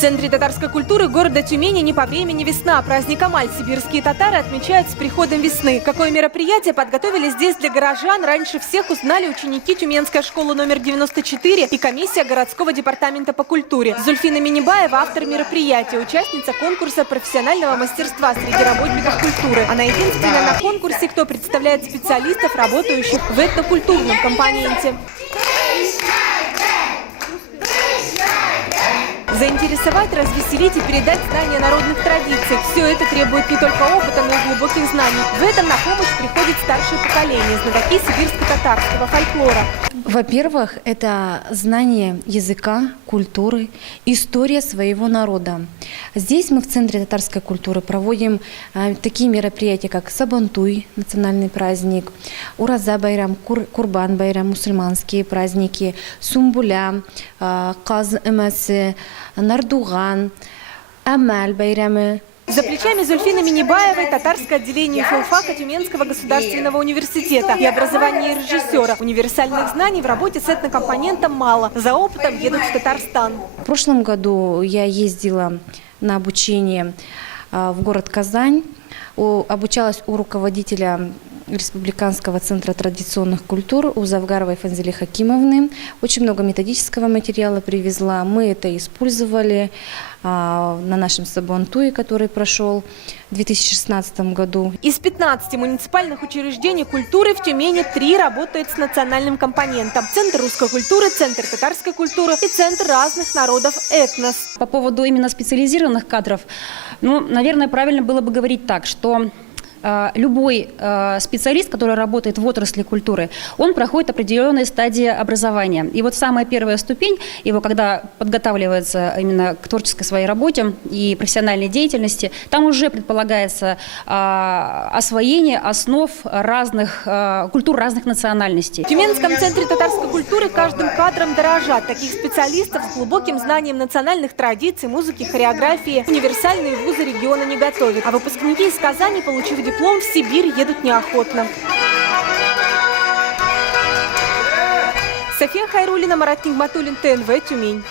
В Центре татарской культуры города Тюмени не по времени весна. Праздник Амаль сибирские татары отмечают с приходом весны. Какое мероприятие подготовили здесь для горожан, раньше всех узнали ученики Тюменской школы номер 94 и комиссия городского департамента по культуре. Зульфина Минибаева – автор мероприятия, участница конкурса профессионального мастерства среди работников культуры. Она единственная на конкурсе, кто представляет специалистов, работающих в этнокультурном компоненте. Заинтересовать, развеселить и передать знания народных традиций. Все это требует не только опыта, но и глубоких знаний. В этом на помощь приходит старшее поколение, знатоки сибирско-татарского фольклора. Во-первых, это знание языка, культуры, история своего народа. Здесь мы в Центре татарской культуры проводим такие мероприятия, как Сабантуй, национальный праздник, Ураза байрам, Курбан байрам, мусульманские праздники, Сумбуля, Каз эмасы, Нардуган, Амаль байрамы. За плечами Зульфины Минибаевой татарское отделение филфака Тюменского государственного университета и образование режиссера. Универсальных знаний в работе с этнокомпонентом мало. За опытом едут в Татарстан. В прошлом году я ездила на обучение в город Казань. Обучалась у руководителя Республиканского центра традиционных культур у Завгаровой Фанзели Хакимовны. Очень много методического материала привезла. Мы это использовали на нашем Сабантуе, который прошел в 2016 году. Из 15 муниципальных учреждений культуры в Тюмени 3 работают с национальным компонентом. Центр русской культуры, Центр татарской культуры и Центр разных народов этнос. По поводу именно специализированных кадров, наверное, правильно было бы говорить так, что любой специалист, который работает в отрасли культуры, он проходит определенные стадии образования. И вот самая первая ступень его, когда подготавливается именно к творческой своей работе и профессиональной деятельности, там уже предполагается освоение основ разных культур, разных национальностей. В Тюменском центре татарской культуры каждым кадром дорожат. Таких специалистов с глубоким знанием национальных традиций, музыки, хореографии универсальные вузы региона не готовят. А выпускники из Казани, получив диплом, в Сибирь едут неохотно. София Хайруллина, Марат Нигматуллин, ТНВ, Тюмень.